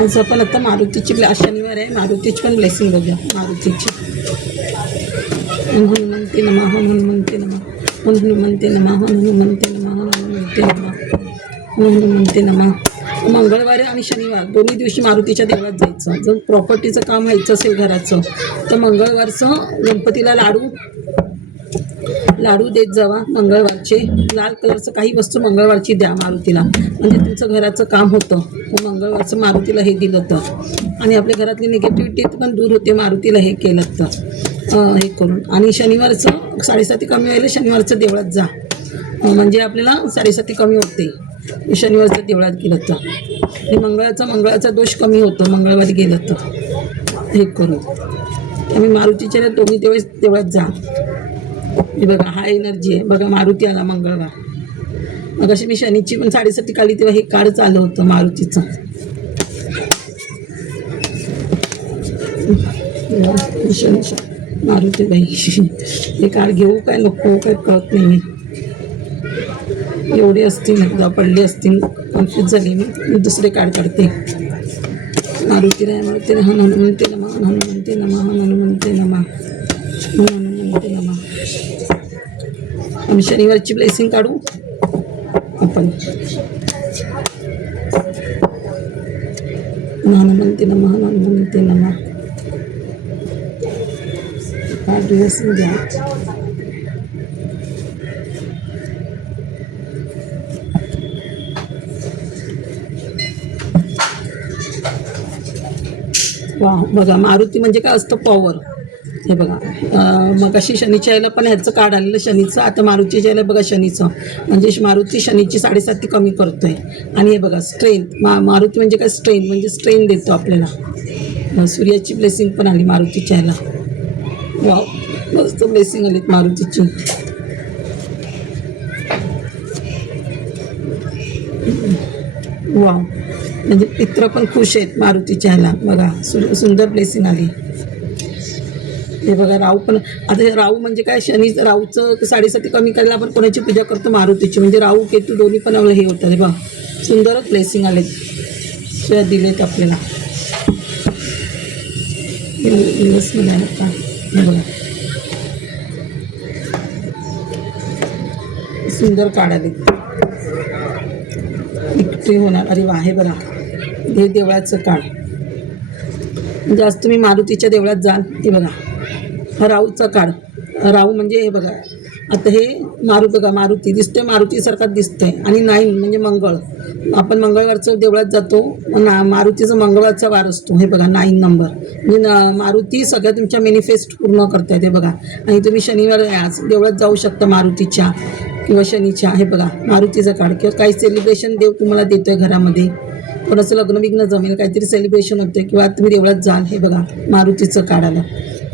आज आपण आता मारुतीची आज शनिवार आहे, मारुतीची पण ब्लेसिंग बघूया. मारुतीची हनुमंते नमः, हनुमंते नमः, हनुमंते नमः, हनुमंते नमः, हनुमंते नमः, हनुमंते नमः. मंगळवारी आणि शनिवार दोन्ही दिवशी मारुतीच्या देवळात जायचं. जर प्रॉपर्टीचं काम व्हायचं असेल घराचं तर मंगळवारचं गणपतीला लाडू देत जावा. मंगळवारचे लाल कलरचं काही वस्तू मंगळवारची द्या मारुतीला, म्हणजे तुमचं घराचं काम होतं. मंगळवारचं मारुतीला हे दिलं तर, आणि आपल्या घरातली निगेटिव्हिटी पण दूर होते मारुतीला हे केलं तर हे करून. आणि शनिवारचं 7:30 कमी व्हायला शनिवारचं देवळात जा, म्हणजे आपल्याला 7:30 कमी होते शनिवारचं देवळात गेलं तर. आणि मंगळाचा दोष कमी होतो मंगळवारी गेलं तर हे करून. आम्ही मारुतीच्या दोन्ही देवळात जा. हे बघा हा एनर्जी आहे बघा. मारुती आला मंगळवार. मग अशी मी शनीची पण 7:30 काली तेव्हा हे कार्ड आलं होतं मारुतीचं. मारुती बाई हे कार्ड घेऊ काय नको काय कळत नाही. एवढे असतील एकदा पडले असतील, कन्फ्यूज झाली मी दुसरे कार्ड काढते. मारुती राय मारुती राय हनुमंते नमः, हनुमंते नमः, हनुमंते नमः, हनुमंते नमः. आम्ही शनिवारची ब्लेसिंग काढू आपण. हनुमंते नमः, हनुमंते नमः. हा दिवस घ्या. वा बघा मारुती म्हणजे काय असतं पॉवर. हे बघा मग अशी शनीच्या यायला पण ह्याचं कार्ड आलेलं शनीचं. आता मारुतीच्या यायला बघा शनीचं, म्हणजे मारुती शनीची 7:30 कमी करतोय. आणि हे बघा स्ट्रेंथ. मारुती म्हणजे काय स्ट्रेंथ, म्हणजे स्ट्रेंथ देतो आपल्याला. सूर्याची ब्लेसिंग पण आली मारुतीच्या यायला. वाव मस्त ब्लेसिंग आलीत मारुतीची. वाव म्हणजे पित्र पण खुश आहेत मारुतीच्या ह्याला. बघा सुंदर ब्लेसिंग आली. हे बघा राहू पण. आता हे राहू म्हणजे काय राहूचं 7:30 कमी करायला आपण कोणाची पूजा करतो मारुतीची, म्हणजे राहू केतू दोन्ही पण हे होतं. हे बघा सुंदरच ब्लेसिंग आलेत शिवाय दिलेत आपल्याला. दिवस मला आता हे बघा सुंदर काढाले विक्ट्री होणार. अरे वा हे बघा हे देवळाचं काढ. म्हणजे आज तुम्ही मारुतीच्या देवळात जाल. हे बघा राहूचा काढ. राहू म्हणजे हे बघा आता हे बघा मारुती दिसतोय, मारुतीसारखाच दिसतोय. आणि 9 म्हणजे मंगळ. आपण मंगळवारचं देवळात जातो, मारुतीचं मंगळवारचा वार असतो. हे बघा 9 नंबर म्हणजे मारुती सगळ्या तुमच्या मॅनिफेस्ट पूर्ण करतायत. हे बघा. आणि तुम्ही शनिवार आज देवळात जाऊ शकता मारुतीच्या किंवा शनीच्या. हे बघा मारुतीचं काढ. किंवा काही सेलिब्रेशन देव तुम्हाला देतोय घरामध्ये, कोणाचं लग्न बिग्न जमेल, काहीतरी सेलिब्रेशन होतं किंवा तुम्ही देवळात जाल. हे बघा मारुतीचं काढायला.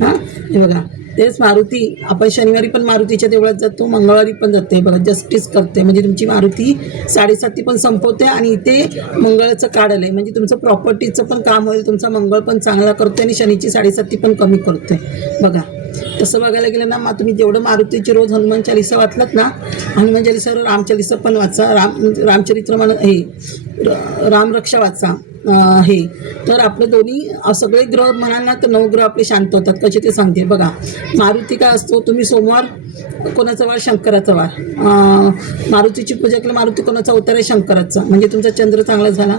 हां हे बघा तेच मारुती. आपण शनिवारी पण मारुतीच्या देवळात जातो, मंगळवारी पण जातो. हे बघा जस्टिस करते, म्हणजे तुमची मारुती 7:30 पण संपवते. आणि इथे मंगळाचं काढ आलं आहे, म्हणजे तुमचं प्रॉपर्टीचं पण काम होईल, तुमचा मंगळ पण चांगला करतो आणि शनीची 7:30 पण कमी करतो आहे. बघा तसं बघायला गेलं ना, तुम्ही जेवढं मारुतीची रोज हनुमान चालीसा वाचलात ना, हनुमान चालीसावर रामचालीसा पण वाचा, रामचरित्र हे रामरक्षा वाचा. हे तर आपलं दोन्ही सगळे ग्रह म्हणाल ना तर 9 ग्रह आपले शांत होतात. कसे ते सांगते बघा. मारुती काय असतो, तुम्ही सोमवार कोणाचा वार, शंकराचा वार. मारुतीची पूजा केली, मारुती कोणाचा अवतार आहे, शंकराचा, म्हणजे तुमचा चंद्र चांगला झाला.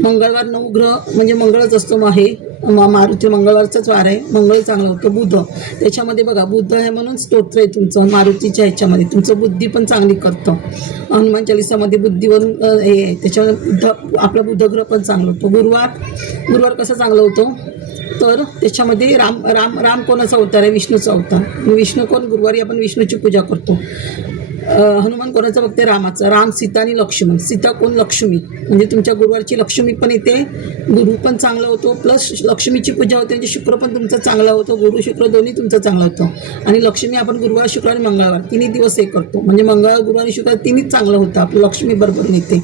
मंगळवार 9 ग्रह म्हणजे मंगळच असतो. मग हे मारुती मंगळवारचाच वार आहे, मंगळ चांगला होतो. बुध त्याच्यामध्ये बघा बुध आहे म्हणून स्तोत्र आहे तुमचं मारुतीच्या ह्याच्यामध्ये, तुमचं बुद्धी पण चांगली करतं. हनुमान चालीसामध्ये बुद्धीवरून हे आहे, त्याच्यामध्ये आपला बुधग्रह पण चांगला होतो. गुरुवार कसं चांगलं होतं तर त्याच्यामध्ये राम कोणाचा अवतार आहे, विष्णूचा अवतार. विष्णू कोण, गुरुवारी आपण विष्णूची पूजा करतो. हनुमान कोणाचं बघते, रामाचं. राम, सीता आणि लक्ष्मण. सीता कोण, लक्ष्मी, म्हणजे तुमच्या गुरुवारची लक्ष्मी पण येते, गुरु पण चांगला होतो, प्लस लक्ष्मीची पूजा होते, म्हणजे शुक्र पण तुमचा चांगला होतो. गुरु शुक्र दोन्ही तुमचं चांगलं होतं. आणि लक्ष्मी आपण गुरुवार, शुक्र आणि मंगळवार तिन्ही दिवस हे करतो, म्हणजे मंगळवार, गुरुवार आणि शुक्र तिन्हीच चांगलं होतं. आपलं लक्ष्मी बरोबर येते.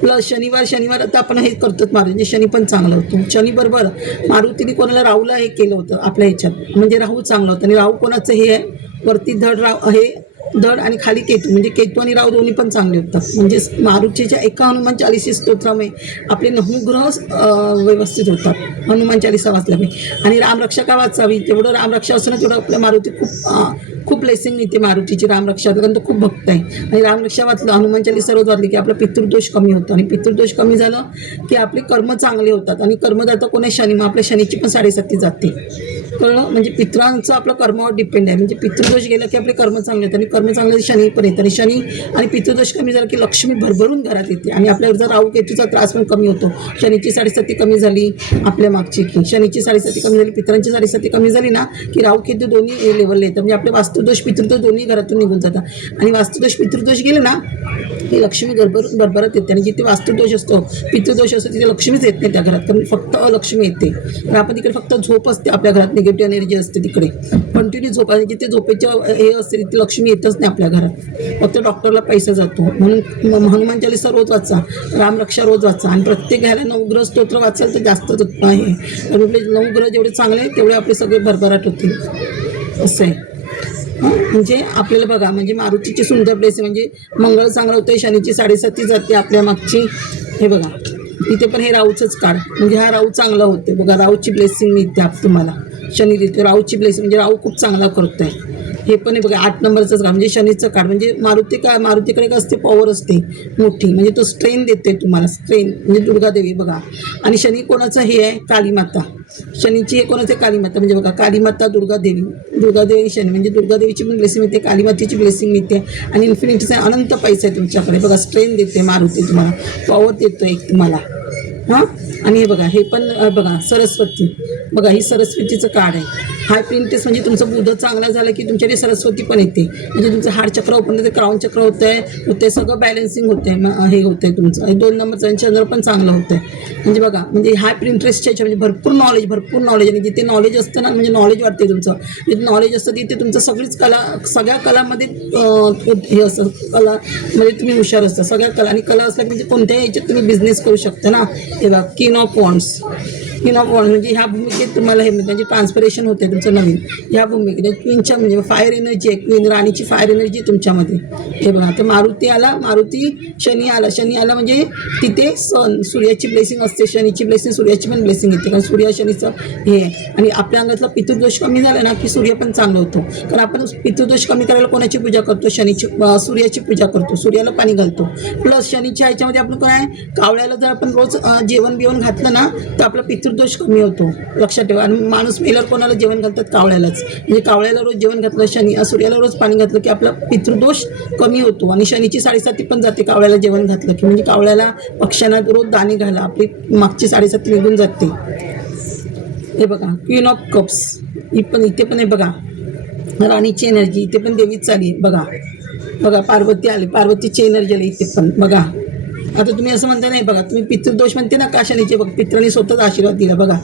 प्लस शनिवार आता आपण हेच करतो मारुती, म्हणजे शनी पण चांगलं होतं. शनी बरोबर मारुतीने कोणाला राहूला हे केलं होतं आपल्या ह्याच्यात, म्हणजे राहू चांगलं होतं. आणि राहू कोणाचं हे आहे, वरती धड राहू हे धड आणि खाली केतू, म्हणजे केतू आणि राहू दोन्ही पण चांगले होतात. म्हणजे मारुतीच्या एका हनुमान चालीसी स्तोत्रामुळे आपले 9 ग्रह व्यवस्थित होतात. हनुमान चालीसा वाचल्यामुळे. आणि रामरक्षा का वाचावी, तेवढं रामरक्षा असं ना तेवढं आपल्या मारुती खूप ब्लेसिंग मिळते मारुतीची रामरक्षा, कारण तो खूप भक्त आहे. आणि रामरक्षा वाचलं, हनुमान चालीसा रोज वाचली की आपला पितृदोष कमी होतो. आणि पितृदोष कमी झालं की आपले कर्म चांगले होतात. आणि कर्मदाता कोण आहे? शनी. मग आपल्या शनीची पण 7.5 जाते. कळलं? म्हणजे पित्रांचं आपलं कर्मावर डिपेंड आहे. म्हणजे पितृदोष गेला की आपले कर्म चांगले होतात आणि कर्म चांगले शनी पण येतात. आणि शनी आणि पितृदोष कमी झाला की लक्ष्मी भरभरून घरात येते. आणि आपल्यावर जर राहू केतूचा त्रास पण कमी होतो. शनीची 7.5 कमी झाली आपल्या मागची, की शनीची 7.5 कमी झाली, पित्रांची 7.5 कमी झाली ना की राहू केतू दोन्ही लेवलला येतात. म्हणजे आपले वास्तुदोष पितृदोष दोन्ही घरातून निघून जातात. आणि वास्तुदोष पितृदोष गेले ना की लक्ष्मी भरभरत येते. आणि जिथे वास्तुदोष असतो, पितृदोष असतो, तिथे लक्ष्मीच येत नाही त्या घरात, कारण फक्त अलक्ष्मी येते. तर आपण तिकडे फक्त झोप असते आपल्या घरात, निगेटिव्ह एनर्जी असते तिकडे कंटिन्यू झोप. आणि जिथे झोपेच्या हे असते तिथे लक्ष्मी येतच नाही आपल्या घरात, फक्त डॉक्टरला पैसा जातो. म्हणून हनुमान चालीसा रोज वाचा, रामरक्षा रोज वाचा. आणि प्रत्येक घ्यायला 9 ग्रह स्तोत्र वाचाल तर जास्तच आहे. तर आपले 9 ग्रह जेवढे चांगले तेवढे आपले सगळे भरभराट होतील, असं आहे. म्हणजे आपल्याला बघा, म्हणजे मारुतीची सुंदर प्लेस म्हणजे मंगळ चांगलं होतं, शनीची 7.5 जाते आपल्या मागची. हे बघा इथे पण हे राहूचंच काढ, म्हणजे हा राहू चांगला होते बघा, राहूची ब्लेसिंग मिळते तुम्हाला. शनी देते राहूची ब्लेसिंग, म्हणजे राहू खूप चांगला करतोय. हे पण आहे बघा 8 नंबरचंच काढ, म्हणजे शनीचं काढ. म्हणजे मारुतीकडे काय असते? पॉवर असते मोठी, म्हणजे तो स्ट्रेन देते तुम्हाला, स्ट्रेन म्हणजे दुर्गादेवी बघा. आणि शनी कोणाचं हे आहे? कालीमाता. शनीची हे कोणाचं आहे? कालीमाता. म्हणजे बघा कालीमाता, दुर्गादेवी शनी, म्हणजे दुर्गादेवीची पण ब्लेसिंग मिळते, कालीमातेची ब्लेसिंग मिळते. आणि इन्फिनिटीचा अनंत पैसा आहे तुमच्याकडे बघा. स्ट्रेन देते मारुती तुम्हाला, पॉवर देतो एक तुम्हाला. हां. आणि हे बघा, हे पण बघा सरस्वती, बघा ही सरस्वतीचं कार्ड आहे. हाय प्रिंटेस म्हणजे तुमचं बुध चांगला झालं की तुमच्याकडे सरस्वती पण येते. म्हणजे तुमचं हार्ट चक्र ओपन होते, क्राऊन चक्र होते, सगळं बॅलन्सिंग होते. हे होतं आहे तुमचं 2 नंबरचं. चंद्र पण चांगलं होतं आहे. म्हणजे बघा, म्हणजे हाय प्रिंटरेस्टच्या म्हणजे भरपूर नॉलेज. आणि जिथे नॉलेज असतं ना, म्हणजे नॉलेज वाटते तुमचं. जिथे नॉलेज असतं तिथे तुमचं सगळ्या कलामध्ये हे असतं, कलामध्ये तुम्ही हुशार असता. सगळ्या कला आणि कला असल्या म्हणजे कोणत्याही याच्यात तुम्ही बिझनेस करू शकता ना. हे बघा किंग ऑफ वॉन्ड्स म्हणजे ह्या भूमिकेत तुम्हाला हे म्हणजे ट्रान्सफरेशन होते तुमचं नवीन. ह्या भूमिकेत क्वीनच्या म्हणजे फायर एनर्जी आहे, क्वीन राणीची फायर एनर्जी तुमच्यामध्ये. हे बघा, तर शनी आला म्हणजे तिथे सूर्याची ब्लेसिंग असते, शनीची ब्लेसिंग, सूर्याची पण ब्लेसिंग येते, कारण सूर्य शनीचं हे आहे. आणि आपल्या अंगातला पितृदोष कमी झाला ना की सूर्य पण चांगलं होतो. कारण आपण पितृदोष कमी करायला कोणाची पूजा करतो? सूर्याची पूजा करतो, सूर्याला पाणी घालतो. प्लस शनीच्या ह्याच्यामध्ये आपण काय, कावळ्याला जर आपण रोज जेवण बिवण घातलं ना तर आपला पितृदोष कमी होतो, लक्षात ठेवा. आणि माणूस मेल्यावर कोणाला जेवण घालतात? कावळ्यालाच. म्हणजे कावळ्याला रोज जेवण घातलं, सूर्याला रोज पाणी घातलं की आपला पितृदोष कमी होतो. आणि शनीची 7.5 पण जाते कावळ्याला जेवण घातलं की. म्हणजे कावळ्याला, पक्ष्यांना रोज दाणे घाला, आपली मागची 7.5 निघून जाते. हे बघा क्वीन ऑफ कप्स, इथे पण आहे बघा राणीची एनर्जी. इथे पण देवीच आली बघा पार्वती आली, पार्वतीची एनर्जी आली इथे पण बघा. आता तुम्ही असं म्हणता नाही बघा, तुम्ही पितृदोष म्हणते ना, काशानीचे बघ, पित्रांनी स्वतःच आशीर्वाद दिला बघा.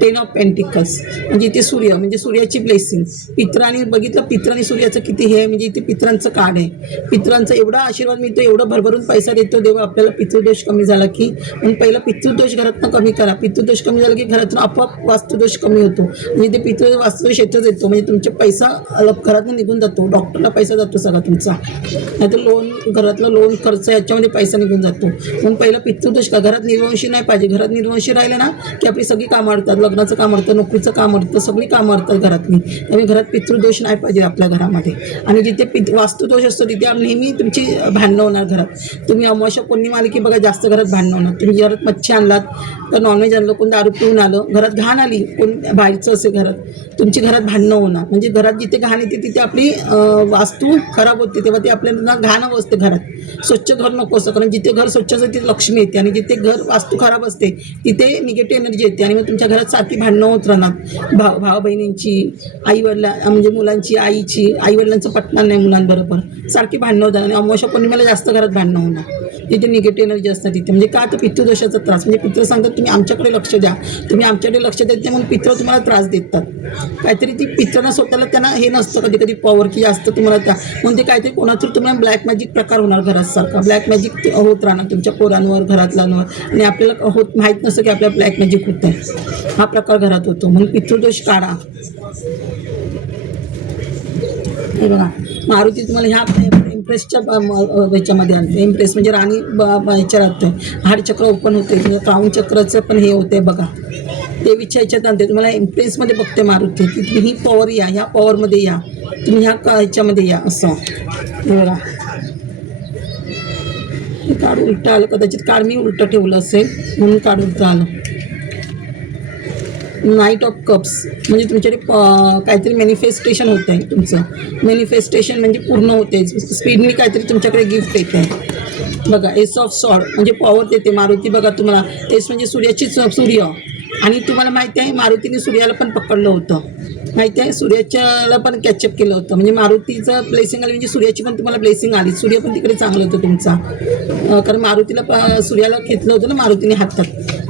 10 ऑफ पेंटिकल्स, म्हणजे इथे सूर्य, म्हणजे सूर्याची ब्लेसिंग. पित्रांनी बघितलं, पित्रांनी सूर्याचं किती हे, म्हणजे इथे पित्रांचं कार्ड आहे. पित्रांचा एवढा आशीर्वाद मिळतो, एवढं भरभरून पैसा देतो देव आपल्याला पितृदोष कमी झाला की. पण पहिला पितृदोष घरातनं कमी करा. पितृदोष कमी झाला की घरातून आपोआप वास्तुदोष कमी होतो. म्हणजे ते पितृ वास्तुदोष येतच येतो, म्हणजे तुमचे पैसा घरातून निघून जातो, डॉक्टरला पैसा जातो सगळा तुमचा, नाहीतर घरातलं लोन खर्च याच्यामध्ये पैसा निघून जातो. म्हणून पहिला पितृदोष का, घरात निर्वंशी नाही पाहिजे. घरात निर्वंशी राहिलं ना की आपली सगळी कामं अडतात, लग्नाचं काम अडतं, नोकरीचं काम अडतं, सगळी कामं अडतात घरातली. त्यामुळे घरात पितृदोष नाही पाहिजे आपल्या घरामध्ये. आणि जिथे वास्तुदोष असतो तिथे नेहमी तुमची भांडणं होणार घरात. तुम्ही अमावस्या पौर्णिमा आली की बघा जास्त घरात भांडणं होणार. तुम्ही घरात मच्छी आणलात तर नॉनव्हेज आणलं, कोण दारू पिऊन आलं, घरात घाण आली, कोण बाहेरचं असेल घरात, तुमची घरात भांडणं होणार. म्हणजे घरात जिथे घाण येते तिथे आपली वास्तू खराब होते, तेव्हा ते आपल्याला घाण असते घरात. स्वच्छ घर नको असतं, कारण जिथे घर स्वच्छ असतं तिथे लक्ष्मी येते. आणि जिथे घर वास्तू खराब असते तिथे निगेटिव्ह एनर्जी येते. आणि मग तुमच्या घरात सारखी भांडणं होत राहणार, भाव बहिणींची, आईवडिला म्हणजे मुलांची, आईवडिलांचं पटणार नाही मुलांबरोबर, सारखी भांडणं होतात. आणि अमावस्या पौर्णिमेला जास्त घरात भांडणं होणार, तिथे निगेटिव्ह एनर्जी असतात तिथे. म्हणजे का, तर पितृदोषाचा त्रास. म्हणजे पितृ सांगतात तुम्ही आमच्याकडे लक्ष द्या, तुम्ही आमच्याकडे लक्ष देत नाही, मग पितृ तुम्हाला त्रास देतात. काहीतरी ती पित्रांना स्वतःला त्यांना हे नसतं कधी कधी पॉवर की जास्त तुम्हाला त्या, म्हणून ते काहीतरी कोणातून तुम्हाला ब्लॅक मॅजिक प्रकार होणार घरात सारखा. ब्लॅक मॅजिक होत राहणार तुमच्या पोरांवर, घरातल्यांवर. आणि आपल्याला माहीत नसतं की आपल्याला ब्लॅक मॅजिक होत आहे, हा प्रकार घरात होतो. म्हणून पितृदोष काढा. हे बघा मारुती तुम्हाला ह्या इम्प्रेसच्या ह्याच्यामध्ये आणते. इम्प्रेस म्हणजे राणी ह्याच्या राहतोय, हार्ट चक्र ओपन होते, म्हणजे क्राऊन चक्राचं पण हे होते बघा. देवीच्या ह्याच्यात आणते तुम्हाला. इम्प्रेसमध्ये बघते मारुती की तुम्ही ही पॉवर या, ह्या पॉवरमध्ये या, तुम्ही ह्या ह्याच्यामध्ये या असं. हे बघा हे कार्ड उलटं आलं, कदाचित कार्ड मी उलटं ठेवलं असेल म्हणून कार्ड उलटं आलं. नाईट ऑफ कप्स म्हणजे तुमच्याकडे काहीतरी मॅनिफेस्टेशन होतं आहे तुमचं. मॅनिफेस्टेशन म्हणजे पूर्ण होते स्पीडनी, काहीतरी तुमच्याकडे गिफ्ट येत आहे बघा. एस ऑफ सॉर्ड म्हणजे पॉवर देते मारुती बघा तुम्हाला. एस म्हणजे सूर्य, आणि तुम्हाला माहिती आहे मारुतीने सूर्याला पण पकडलं होतं, माहिती आहे, सूर्याच्याला पण कॅचअप केलं होतं. म्हणजे मारुतीचं ब्लेसिंग आली म्हणजे सूर्याची पण तुम्हाला ब्लेसिंग आली. सूर्य पण तिकडे चांगलं होतं तुमचा, कारण मारुतीला सूर्याला घेतलं होतं ना मारुतीने हातात,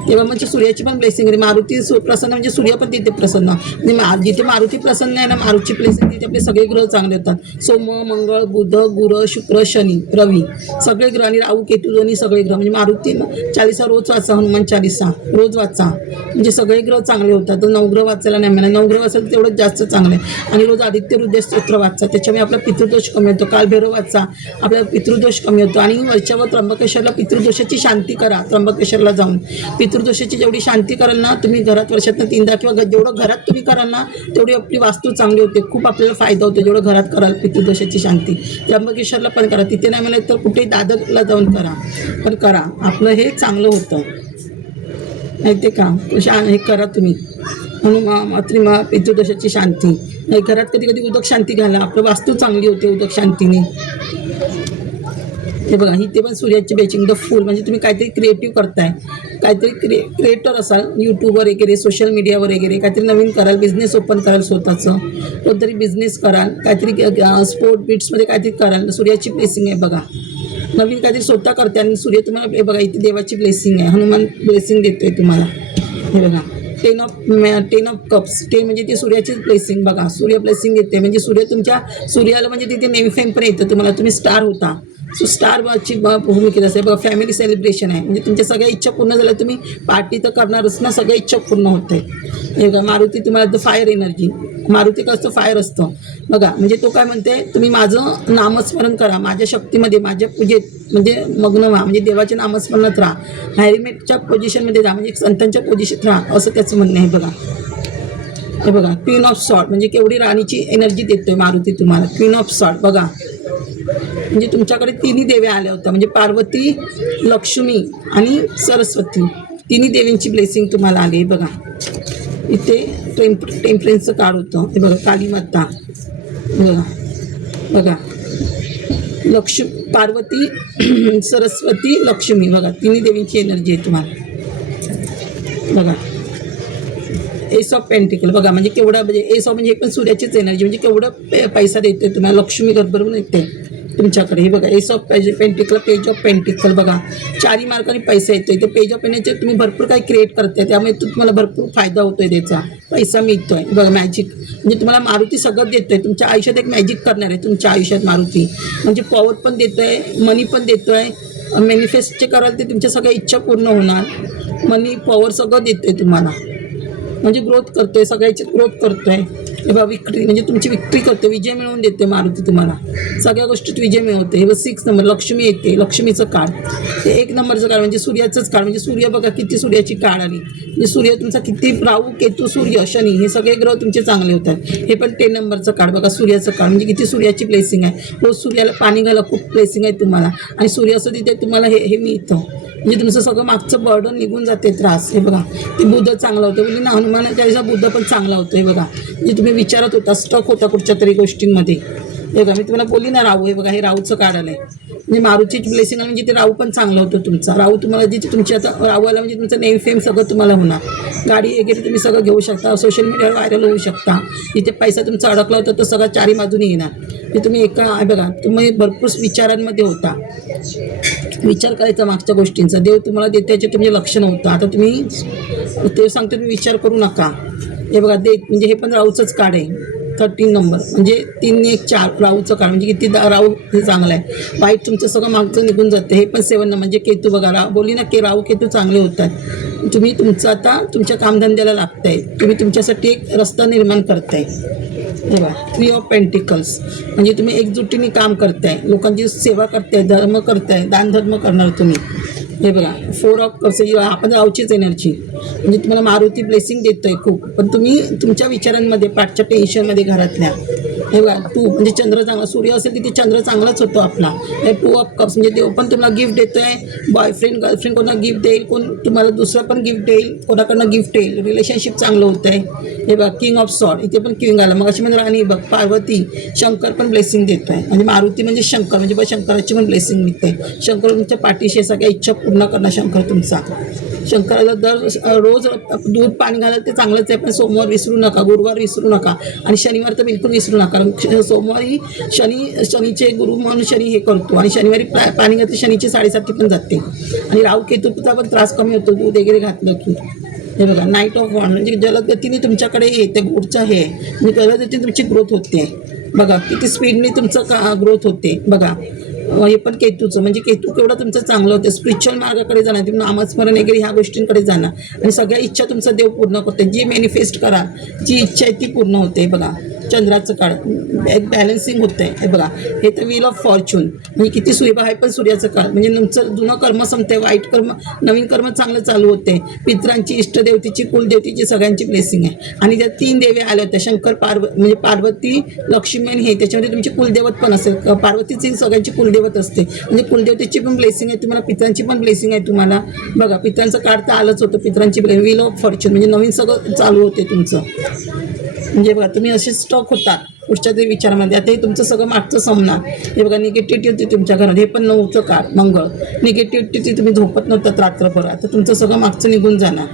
तेव्हा म्हणजे सूर्याची पण ब्लेसिंग आली. मारुती प्रसन्न म्हणजे सूर्य पण तिथे प्रसन्न. म्हणजे जिथे मारुती प्रसन्न आहे ना, मारुतीची ब्लेसिंग तिथे आपले सगळे ग्रह चांगले होतात. सोम, मंगळ, बुध, गुर, शुक्र, शनी, रवी सगळे ग्रह, आणि राहू, केतू दोन्ही सगळे ग्रह. म्हणजे मारुती चालीसा रोज वाचा, हनुमान चालीसा रोज वाचा, म्हणजे सगळे ग्रह चांगले होतात. तर नवग्रह वाचायला नाही म्हणा, नवग्रह वाचायला तेवढं जास्त चांगलं आहे. आणि रोज आदित्य हृदय स्तोत्र वाचा, त्याच्यामुळे आपला पितृदोष कमी होतो. कालभैरव वाचा, आपला पितृदोष कमी होतो. आणि वरच्यावर त्र्यंबकेश्वरला पितृदोषाची शांती करा. त्र्यंबकेश्वरला जाऊन पितृदोषाची जेवढी शांती कराल ना तुम्ही घरात, वर्षातनं 3दा किंवा जेवढं घरात तुम्ही कराल ना तेवढी आपली वास्तू चांगली होते. खूप आपल्याला फायदा होतो जेवढं घरात कराल पितृदोषाची शांती. त्र्यंबकेश्वरला पण करा, तिथे नाही म्हणलं तर कुठेही दादरला जाऊन करा, पण करा, आपलं हे चांगलं होतं माहिती का. हे करा तुम्ही म्हणून मातृमा पितृदोषाची शांती. नाही घरात कधी कधी उदक शांती घाला, आपलं वास्तू चांगली होते उदक शांतीने. हे बघा इथे पण सूर्याची बेचिंग द फूल म्हणजे तुम्ही काहीतरी क्रिएटिव्ह करताय, काहीतरी क्रिएटर असाल, यूट्यूबवर वगैरे, सोशल मीडियावर वगैरे काहीतरी नवीन कराल, बिझनेस ओपन कराल स्वतःचं, कोणतरी बिझनेस कराल, काहीतरी स्पोर्ट बीट्समध्ये काहीतरी कराल. सूर्याची ब्लेसिंग आहे बघा, नवीन काहीतरी स्वतः करते. आणि सूर्य तुम्हाला हे बघा इथे देवाची ब्लेसिंग आहे, हनुमान ब्लेसिंग देतोय तुम्हाला. हे बघा 10 ऑफ कप्स, 10 म्हणजे ते सूर्याचीच ब्लेसिंग बघा. सूर्य ब्लेसिंग येते म्हणजे सूर्य तुमच्या, सूर्याला म्हणजे तिथे नेम फेम पण येतं तुम्हाला. तुम्ही स्टार होता, सो स्टारची भूमिकेत असेल बघा. फॅमिली सेलिब्रेशन आहे म्हणजे तुमच्या सगळ्या इच्छा पूर्ण झाल्या, तुम्ही पार्टी तर करणारच ना, सगळ्या इच्छा पूर्ण होते. हे बघा मारुती तुम्हाला द फायर एनर्जी, मारुती कसं असतं फायर असतं बघा. म्हणजे तो काय म्हणते, तुम्ही माझं नामस्मरण करा, माझ्या शक्तीमध्ये, माझ्या पूजेत म्हणजे मग्न व्हा, म्हणजे देवाच्या नामस्मरणात राहा, हॅरिमेटच्या पोझिशनमध्ये राहा, म्हणजे संतांच्या पोझिशनात राहा, असं त्याचं म्हणणं आहे बघा. हे बघा क्वीन ऑफ सॉर्ड म्हणजे केवढी राणीची एनर्जी देतोय मारुती तुम्हाला. क्वीन ऑफ सॉर्ड बघा म्हणजे तुमच्याकडे तिन्ही देव्या आल्या होत्या, म्हणजे पार्वती, लक्ष्मी आणि सरस्वती, तिन्ही देवींची ब्लेसिंग तुम्हाला आली. बघा इथे टेम्परेन्सचं कार्ड होतं. हे बघा काली माता, बघा बघा पार्वती, सरस्वती, लक्ष्मी, बघा तिन्ही देवींची एनर्जी आहे तुम्हाला. बघा एस ऑफ पेंटिकल बघा म्हणजे केवढा, म्हणजे एस ऑफ म्हणजे पण सूर्याचीच एनर्जी, म्हणजे केवढं पैसा देते तुम्हाला, लक्ष्मी बरोबर येते तुमच्याकडे. हे बघा S of pentacle, page of pentacle बघा, 4 मार्कांनी पैसा येतो. ते पेज ऑफ पेंटिकल तुम्ही भरपूर काही क्रिएट करते, त्यामुळे तुम्हाला भरपूर फायदा होतो आहे, त्याचा पैसा मिळतो आहे. बघा मॅजिक म्हणजे तुम्हाला मारुती सगळं देतो आहे. तुमच्या आयुष्यात एक मॅजिक करणार आहे तुमच्या आयुष्यात मारुती, म्हणजे पॉवर पण देतो आहे, मनी पण देतो आहे. मॅनिफेस्ट जे कराल ते तुमच्या सगळ्या इच्छा पूर्ण होणार, मनी पॉवर सगळं देतो आहे तुम्हाला, म्हणजे ग्रोथ करतोय, सगळ्याची ग्रोथ करतोय. हे बघा विक्ट्री म्हणजे तुमची विक्ट्री करते, विजय मिळवून देते मारुती तुम्हाला, सगळ्या गोष्टीत विजय मिळवते. हे बघ 6 नंबर लक्ष्मी येते, लक्ष्मीचं कार्ड. ते 1 नंबरचं कार्ड म्हणजे सूर्याचंच कार्ड, म्हणजे सूर्य बघा किती सूर्याची कार्ड आली, म्हणजे सूर्य तुमचा किती, राहू, केतू, सूर्य, शनी हे सगळे ग्रह तुमचे चांगले होतात. हे पण 10 नंबरचं कार्ड बघा, सूर्याचं कार्ड म्हणजे किती सूर्याची ब्लेसिंग आहे. रोज सूर्याला पाणी घाला, खूप ब्लेसिंग आहे तुम्हाला. आणि सूर्य असं तिथे तुम्हाला हे मिळतं, म्हणजे तुमचं सगळं मागचं बर्डन निघून जाते, त्रास. हे बघा ते बुद्ध चांगलं होतं म्हणजे ना, हनुमान चालीसा बुद्ध पण चांगला होतो. हे बघा म्हणजे तुम्ही विचारत होता, स्टक होता कुठच्या तरी गोष्टींमध्ये. हे बघा मी तुम्हाला बोलली ना राहू, हे बघा हे राहूचं कार्ड आलं आहे, म्हणजे मारुतीची ब्लेसिंग म्हणजे ते राहू पण चांगलं होतं तुमचा. राहू तुम्हाला जिथे तुमची आता राहू आला म्हणजे तुमचं नेम फेम सगळं तुम्हाला होणार, गाडी वगैरे तुम्ही सगळं घेऊ शकता, सोशल मीडियावर व्हायरल होऊ शकता. जिथे पैसा तुमचा अडकला होता तो सगळा 4 बाजूने येणार. ते तुम्ही बघा तुम्ही भरपूर विचारांमध्ये होता, विचार करायचा मागच्या गोष्टींचा, देव तुम्हाला देते त्याचे तुमचे लक्ष नव्हतं. आता तुम्ही ते सांगतो तुम्ही विचार करू नका. हे बघा म्हणजे हे पण राहूचंच कार्ड आहे, 13 नंबर म्हणजे 3 1 4 राहूचं कार्ड म्हणजे किती राहू हे चांगलं आहे. वाईट तुमचं सगळं मागचं निघून जाते. हे पण 7 नंबर म्हणजे केतू बघा, बोलली ना की राहू केतू चांगले होतात. तुम्ही तुमचं आता तुमच्या कामधंद्याला लागताय, तुम्ही तुमच्यासाठी एक रस्ता निर्माण करताय. हे बघा 3 ऑफ पेंटिकल्स म्हणजे तुम्ही एकजुटीने काम करताय, लोकांची सेवा करताय, धर्म करताय, दानधर्म करणार तुम्ही. हे बघा 4 ऑफ कप्स आपण रावचीच एनर्जी म्हणजे तुम्हाला मारुती ब्लेसिंग देतोय खूप, पण तुम्ही तुमच्या विचारांमध्ये पाठच्या टेन्शनमध्ये घरातल्या. हे बघा 2 म्हणजे चंद्र चांगला, सूर्य असेल तिथे चंद्र चांगलाच होतो आपला. हे 2 ऑफ कप्स म्हणजे देव पण तुम्हाला गिफ्ट देतोय, बॉयफ्रेंड गर्लफ्रेंड कोणाला गिफ्ट देईल, कोण तुम्हाला दुसरं पण गिफ्ट देईल, कोणाकडनं गिफ्ट येईल, रिलेशनशिप चांगलं होतं आहे. हे बघा किंग ऑफ सॉर्ड इथे पण किंग आला, मग अशी म्हणजे राणी बघ पार्वती, शंकर पण ब्लेसिंग देतोय म्हणजे मारुती म्हणजे शंकर म्हणजे शंकराची पण ब्लेसिंग मिळते. शंकर तुमच्या पाठीशी सगळ्या इच्छा पूर्ण करणार शंकर तुमचा. शंकराला रोज दूध पाणी घालायला ते चांगलंच आहे, पण सोमवार विसरू नका, गुरुवार विसरू नका आणि शनिवार तर बिलकुल विसरू नका. कारण सोमवारी शनीचे गुरु म्हणून शनी हे करतो आणि शनिवारी पाणी घातले शनीची 7:30 पण जाते आणि राहू केतूचा पण त्रास कमी होतो दूध वगैरे घातलं की. हे बघा नाईट ऑफ वॉन्ड म्हणजे जलदगतीने तुमच्याकडे येते गुडचं हे म्हणजे जलदगतीने तुमची ग्रोथ होते. बघा किती स्पीडने तुमचं ग्रोथ होते. बघा हे पण केतूचं म्हणजे केतू केवढं तुमचं चांगलं होतं, स्पिरिच्युअल मार्गाकडे जाणार, तुम्ही नामस्मरण वगैरे ह्या गोष्टींकडे जाणार आणि सगळ्या इच्छा तुमचा देव पूर्ण करते. जी मॅनिफेस्ट करा जी इच्छा आहे ती पूर्ण होते. बघा चंद्राचं काळ एक बॅलन्सिंग होतं आहे. हे बघा हे तर व्हील ऑफ फॉर्च्यून म्हणजे किती सुविधा आहे, पण सूर्याचं काळ म्हणजे तुमचं जुनं कर्म संपते, वाईट कर्म नवीन कर्म चांगलं चालू होते. पित्रांची, इष्टदेवतेची, कुलदेवतेची सगळ्यांची ब्लेसिंग आहे आणि त्या 3 देवी आल्या होत्या शंकर म्हणजे पार्वती लक्ष्मी हे त्याच्यामध्ये तुमची कुलदेवत पण असेल. पार्वतीची सगळ्यांची कुलदेवत असते म्हणजे कुलदेवतेची पण ब्लेसिंग आहे तुम्हाला, पित्रांची पण ब्लेसिंग आहे तुम्हाला. बघा पित्रांचं काळ तर आलंच होतं, पित्रांची व्हील ऑफ फॉर्च्यून म्हणजे नवीन सगळं चालू होते तुमचं. म्हणजे बघा तुम्ही असे स्टॉक होतात पुढच्या तरी विचारामध्ये. आता हे तुमचं सगळं मागचं समणार. हे बघा निगेटिव्हिटी होती तुमच्या घरात, हे पण नव्हतं काळ मंगळ निगेटिव्हिटी, तुम्ही झोपत नव्हतात रात्रभर, आता तुमचं सगळं मागचं निघून जाणार.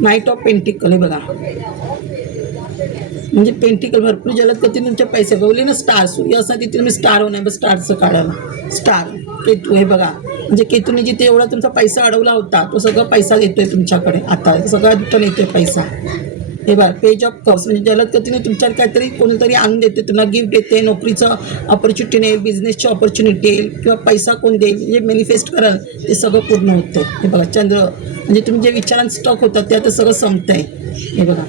नाईट ऑफ पेंटिकल हे बघा म्हणजे पेंटिकल भरपूर जलदगती तुमच्या पैसे गवले ना. स्टार सूर्य असं तिथे तुम्ही स्टार होणार, बस स्टारचं काढायला स्टार केतू. हे बघा म्हणजे केतूने जिथे एवढा तुमचा पैसा अडवला होता तो सगळं पैसा देतोय तुमच्याकडे, आता सगळा रिटर्न येतोय पैसा. हे बघा पेज ऑफ कप्स म्हणजे जलदगतीने तुमच्यावर काहीतरी कोणीतरी आणून देते, तुम्हाला गिफ्ट देते, नोकरीचं ऑपॉर्च्युनिटी येईल, बिझनेसची ऑपॉर्च्युनिटी येईल किंवा पैसा कोण देईल म्हणजे मॅनिफेस्ट कराल ते सगळं पूर्ण होतं. हे बघा चंद्र म्हणजे तुम्ही जे विचारांत स्टॉक होतात ते आता सगळं संपत आहे. हे बघा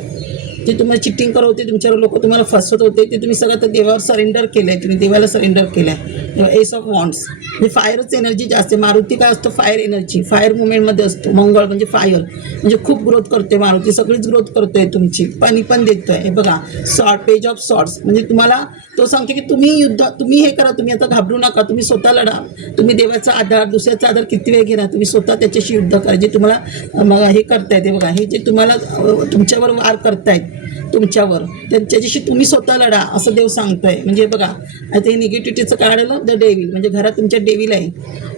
जे तुम्हाला चिटिंग करत होते, तुमच्यावर लोक तुम्हाला फसवत होते, ते तुम्ही सगळं तर देवावर सरेंडर केलं आहे, तुम्ही देवाला सरेंडर केलं आहे. एस ऑफ वॉन्ड्स म्हणजे फायरच एनर्जी जास्त आहे. मारुती काय असतो, फायर एनर्जी, फायर मुवमेंटमध्ये असतो. मंगळ म्हणजे फायर म्हणजे खूप ग्रोथ करते मारुती, सगळीच ग्रोथ करतोय तुमची, पाणी पण देतोय. हे बघा सॉर्ट पेज ऑफ सॉर्ट्स म्हणजे तुम्हाला तो सांगतो की तुम्ही हे करा, तुम्ही आता घाबरू नका, तुम्ही स्वतः लढा, तुम्ही देवाचा आधार दुसऱ्याचा आधार किती वेळ घेणार, तुम्ही स्वतः त्याच्याशी युद्ध करा. जे तुम्हाला हे करतायत ते बघा, हे जे तुम्हाला तुमच्यावर वार करतायत तुमच्यावर त्याच्याशी तुम्ही स्वतः लढा असं देव सांगतोय. म्हणजे बघा आता हे निगेटिव्हिटीचं काढलं द डेव्हिल म्हणजे घरात तुमच्या डेव्हिल आहे,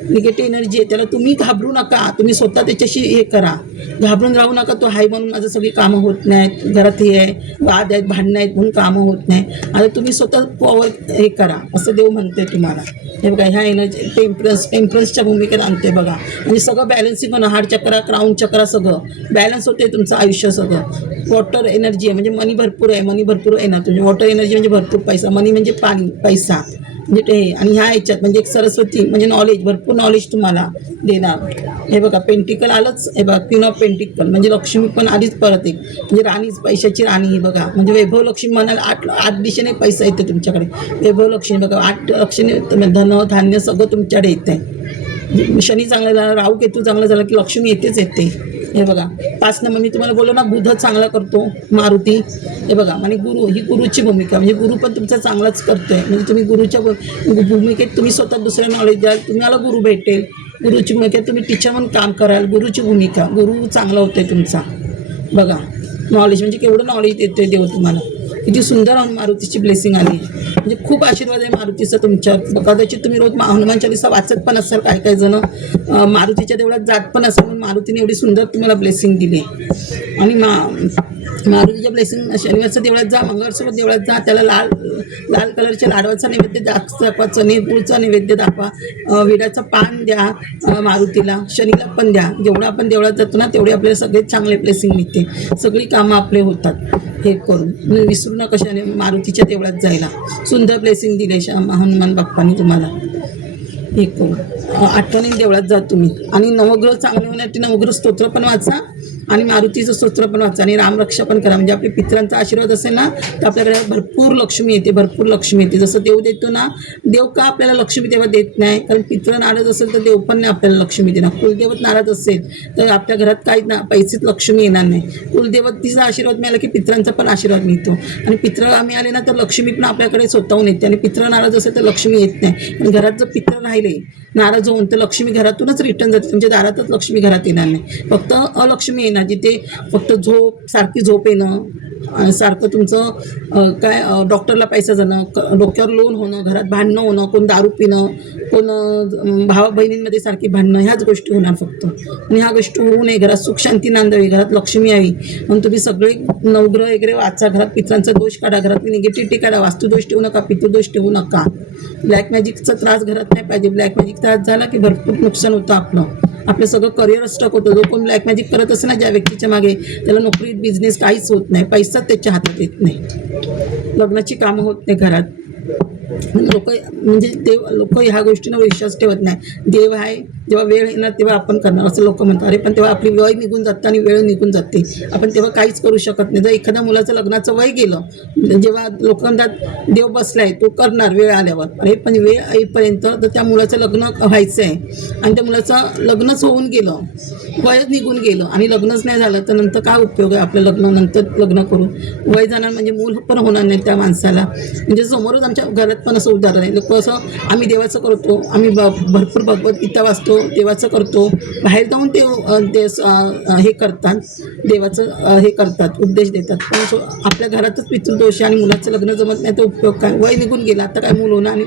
निगेटिव्ह एनर्जी आहे, त्याला तुम्ही घाबरू नका, तुम्ही स्वतः त्याच्याशी हे करा, घाबरून राहू नका. तो हाय म्हणून माझं सगळी कामं होत नाहीत, घरात हे आहे वाद आहेत भांडणं आहेत म्हणून कामं होत नाही, आता तुम्ही स्वतः पॉवर हे करा असं देव म्हणते तुम्हाला. हे बघा ह्या एनर्जी टेम्परन्सच्या भूमिकेत आणते बघा म्हणजे सगळं बॅलन्सिंग होणं, हार्ट चक्रा क्राऊन चक्रा सगळं बॅलन्स होते तुमचं आयुष्य सगळं. वॉटर एनर्जी आहे म्हणजे मनी भरपूर आहे, मनी भरपूर येणार तुमची. वॉटर एनर्जी म्हणजे भरपूर पैसा, मनी म्हणजे पाणी पैसा म्हणजे ते. आणि ह्या ह्याच्यात म्हणजे एक सरस्वती म्हणजे नॉलेज, भरपूर नॉलेज तुम्हाला देणार. हे बघा पेंटिकल आलंच. हे बघा क्वीन ऑफ पेंटिकल म्हणजे लक्ष्मी पण आधीच परत एक म्हणजे राणीच, पैशाची राणी. ही बघा म्हणजे वैभव लक्ष्मी म्हणाल, आठ दिशेने पैसा येते तुमच्याकडे. वैभव लक्ष्मी बघा 8 लक्षणे धन धान्य सगळं तुमच्याकडे येत आहे. शनी चांगला झाला, राहू केतू चांगला झाला की लक्ष्मी येतेच येते. हे बघा 5 नंबर मी तुम्हाला बोललो ना, बुध चांगला करतो मारुती. हे बघा आणि गुरु, ही गुरुची भूमिका म्हणजे गुरु पण तुमचा चांगलाच करतोय. म्हणजे तुम्ही गुरुच्या भूमिकेत तुम्ही स्वतः दुसऱ्या नॉलेज द्याल, तुम्हाला गुरु भेटेल. गुरुची भूमिका तुम्ही टीचर म्हणून काम कराल, गुरुची भूमिका, गुरु चांगला होतोय तुमचा. बघा नॉलेज म्हणजे केवढं नॉलेज देतोय देव तुम्हाला, किती सुंदर मारुतीची ब्लेसिंग आली म्हणजे खूप आशीर्वाद आहे मारुतीचा तुमच्यावर. कदाचित तुम्ही रोज हनुमान चालीसा वाचत पण असाल, काय जण मारुतीच्या देवळात जात पण असाल, म्हणून मारुतीने एवढी सुंदर तुम्हाला ब्लेसिंग दिली. आणि मारुतीच्या ब्लेसिंग शनिवारच्या देवळात जा, मंगळवारसोबत देवळात जा, त्याला लाल कलरच्या लाडवाचा नैवेद्य दाखवा, चणेगूळचा नैवेद्य दाखवा, विड्याचं पान द्या मारुतीला, शनीला पण द्या. जेवढं आपण देवळात जातो ना तेवढे आपल्याला सगळे चांगले ब्लेसिंग मिळते, सगळी कामं आपले होतात. हे करून विसरू नका कशाने मारुतीच्या देवळात जायला. सुंदर ब्लेसिंग दिले हनुमान बाप्पांनी तुम्हाला. हे करून आठवणी देवळात जा तुम्ही. आणि नवग्रह चांगले होण्यासाठी नवग्रह स्तोत्र पण वाचा आणि मारुतीचं स्तोत्र पण वाचा आणि रामरक्षा पण करा. म्हणजे आपल्या पितरांचा आशीर्वाद असेल ना तर आपल्याकडे भरपूर लक्ष्मी येते, भरपूर लक्ष्मी येते. जसं देव देतो ना, देव का आपल्याला लक्ष्मी तेव्हा देत नाही? कारण पित्र नाराज असेल तर देव पण नाही आपल्याला लक्ष्मी देणार. कुलदेवत नाराज असेल तर आपल्या घरात काहीच ना पैसेच लक्ष्मी येणार नाही. कुलदेवतीचा आशीर्वाद मिळाला की पित्रांचा पण आशीर्वाद मिळतो. आणि पित्र आम्ही आले ना तर लक्ष्मी पण आपल्याकडे स्वतःहून येते. आणि पित्र नाराज असेल तर लक्ष्मी येत नाही. आणि घरात जर पित्र राहिले नाराज होऊन तर लक्ष्मी घरातूनच रिटर्न जाते. तुमच्या दारातच लक्ष्मी घरात येणार नाही. फक्त अलक्ष्मी येणार, जिथे फक्त सारखी झोप येणं, सारखं तुमचं डॉक्टरला पैसा जाणं, डोक्यावर लोन होणं, घरात भांडणं होणं, कोण दारू पिणं, कोण भावा बहिणींमध्ये सारखी भांडणं, ह्याच गोष्टी होणार फक्त. आणि ह्या गोष्टी होऊ नये, घरात सुख शांती नांदावी, घरात लक्ष्मी यावी म्हणून तुम्ही सगळे नवग्रह वगैरे वाचा. घरात पित्रांचा दोष काढा, घरातली निगेटिव्हिटी काढा, वास्तुदोष ठेवू नका, पितृदोष ठेवू नका. ब्लॅक मॅजिकचा त्रास घरात नाही पाहिजे. ब्लॅक मॅजिक त्रास झाला की भरपूर नुकसान होतं आपलं सगळं करिअर स्टक होतं. जो कोण ब्लॅक मॅजिक करत असे ना ज्या व्यक्तीच्या मागे, त्याला नोकरी बिझनेस काहीच होत नाही, पैसाच त्याच्या हातात येत नाही, लग्नाची कामं होत नाही घरात. लोक ह्या गोष्टींवर विश्वास ठेवत नाही. देव आहे, जेव्हा वेळ येणार तेव्हा आपण करणार असं लोक म्हणतात. अरे पण तेव्हा आपली वय निघून जातं आणि वेळ निघून जाते, आपण तेव्हा काहीच करू शकत नाही. जर एखाद्या मुलाचं लग्नाचं वय गेलं, जेव्हा लोक म्हणतात देव बसलाय तो करणार वेळ आल्यावर, अरे पण वेळ येईपर्यंत तर त्या मुलाचं लग्न व्हायचं आहे आणि त्या मुलाचं लग्नच होऊन गेलं, वयच निघून गेलं आणि लग्नच नाही झालं तर नंतर काय उपयोग आहे आपलं नंतर लग्न करून? वय जाणार म्हणजे मूल पण होणार नाही त्या माणसाला. म्हणजे समोरच आमच्या घरात पण असं उदाहरण आहे. लोक असं आम्ही देवाचं करतो, आम्ही भरपूर भगवद्गीता वाचतो, देवाचं करतो, बाहेर जाऊन ते हे करतात, देवाचं हे करतात, उपदेश देतात. पण आपल्या घरातच पितृदोष आणि मुलाचं लग्न जमत नाही तर उपयोग काय? वय निघून गेला, आता काय मूल होणार आणि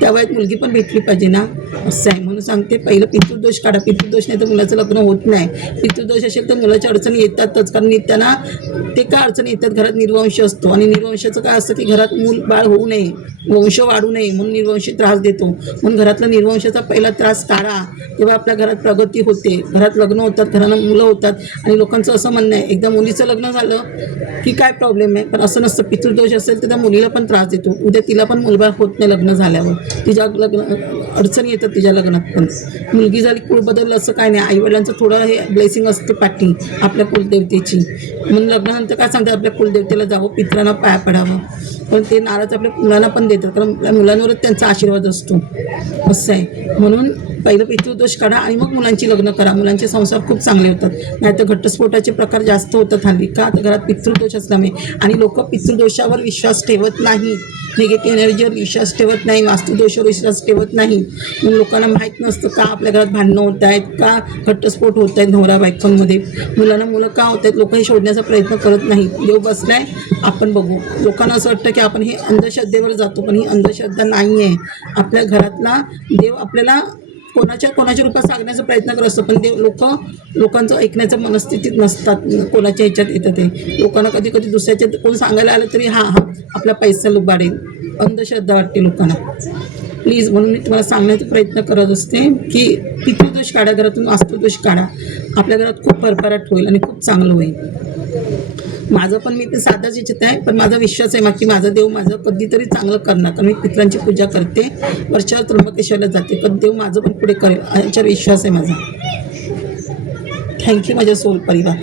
त्या वयात मुलगी पण भेटली पाहिजे ना, असं आहे. म्हणून सांगते पहिलं पितृदोष काढा. पितृदोष नाही तर मुलाचं लग्न होत नाही. पितृदोष असेल तर मुलाच्या अडचणी येतातच, कारण त्यांना ते काय अडचणी येतात, घरात निर्वंश असतो आणि निर्वंशाचं काय असतं की घरात मूल बाळ होऊ नये, वंश वाढू नये म्हणून निर्वंशी त्रास देतो. म्हणून घरातला निर्वंशाचा पहिला त्रास काढा, तेव्हा आपल्या घरात प्रगती होते, घरात लग्न होतात, घरानं मुलं होतात. आणि लोकांचं असं म्हणणं आहे एकदा मुलीचं लग्न झालं की काय प्रॉब्लेम आहे, पण असं नसतं. पितृदोष असेल तर त्या मुलीला पण त्रास देतो, उद्या तिला पण मुलबाळ होत नाही लग्न झाल्यावर, तिच्या अडचणी येतात तिच्या लग्नात पण. मुलगी झाली कुळ बदललं असं काय नाही, आईवडिलांचं थोडं हे ब्लेसिंग असते पाठी आपल्या कुलदेवतेची. म्हणून लग्नानंतर काय सांगतात आपल्या कुलदेवतेला जावं, पित्रांना पाया पडावं. पण ते नाराज आपल्या मुलांना पण देतात, कारण मुलांवरच त्यांचा आशीर्वाद असतो, असं आहे. म्हणून पहिलं पितृदोष काढा आणि मग मुलांची लग्न करा, मुलांचे संसार खूप चांगले होतात. नाहीतर घटस्फोटाचे प्रकार जास्त होतात हल्ली, का तर घरात पितृदोष असल्यामुळे. आणि लोक पितृदोषावर विश्वास ठेवत नाही, निगेटिव्ह एनर्जीवर विश्वास ठेवत नाही, वास्तुदोषावर विश्वास ठेवत नाही. मग लोकांना माहीत नसतं का आपल्या घरात भांडणं होत आहेत, का घटस्फोट होत आहेत नवरा बायकोंमध्ये, मुलांना मुलं का होत आहेत, लोक हे शोधण्याचा प्रयत्न करत नाही. देव बसलाय, आपण बघू. लोकांना असं वाटतं की आपण हे अंधश्रद्धेवर जातो, पण ही अंधश्रद्धा नाही आहे. आपल्या घरातला देव आपल्याला कोणाच्या रूपात सांगण्याचा प्रयत्न करत असतो, पण देव लोकांचं ऐकण्याच्या मनस्थितीत नसतात. कोणाच्या ह्याच्यात येतं ते लोकांना कधी कधी दुसऱ्याच्या कोण सांगायला आलं तरी हा आपला पैसा लुबाडेल, अंधश्रद्धा वाटते लोकांना. प्लीज म्हणून मी तुम्हाला सांगण्याचा प्रयत्न करत असते की पितृदोष काढा, घरातून वास्तुदोष काढा, आपल्या घरात खूप भरभराट होईल आणि खूप चांगलं होईल. माझं पण मी ते साधाच याच्यात आहे, पण माझा विश्वास आहे की माझा देव माझं कधीतरी चांगलं करणार, कारण मी पित्रांची पूजा करते, वर्षावर त्र्यंबकेश्वरला जाते, पण देव माझं पण पुढे करेल याच्यावर विश्वास आहे माझा. थँक्यू माझ्या सोल परिवार.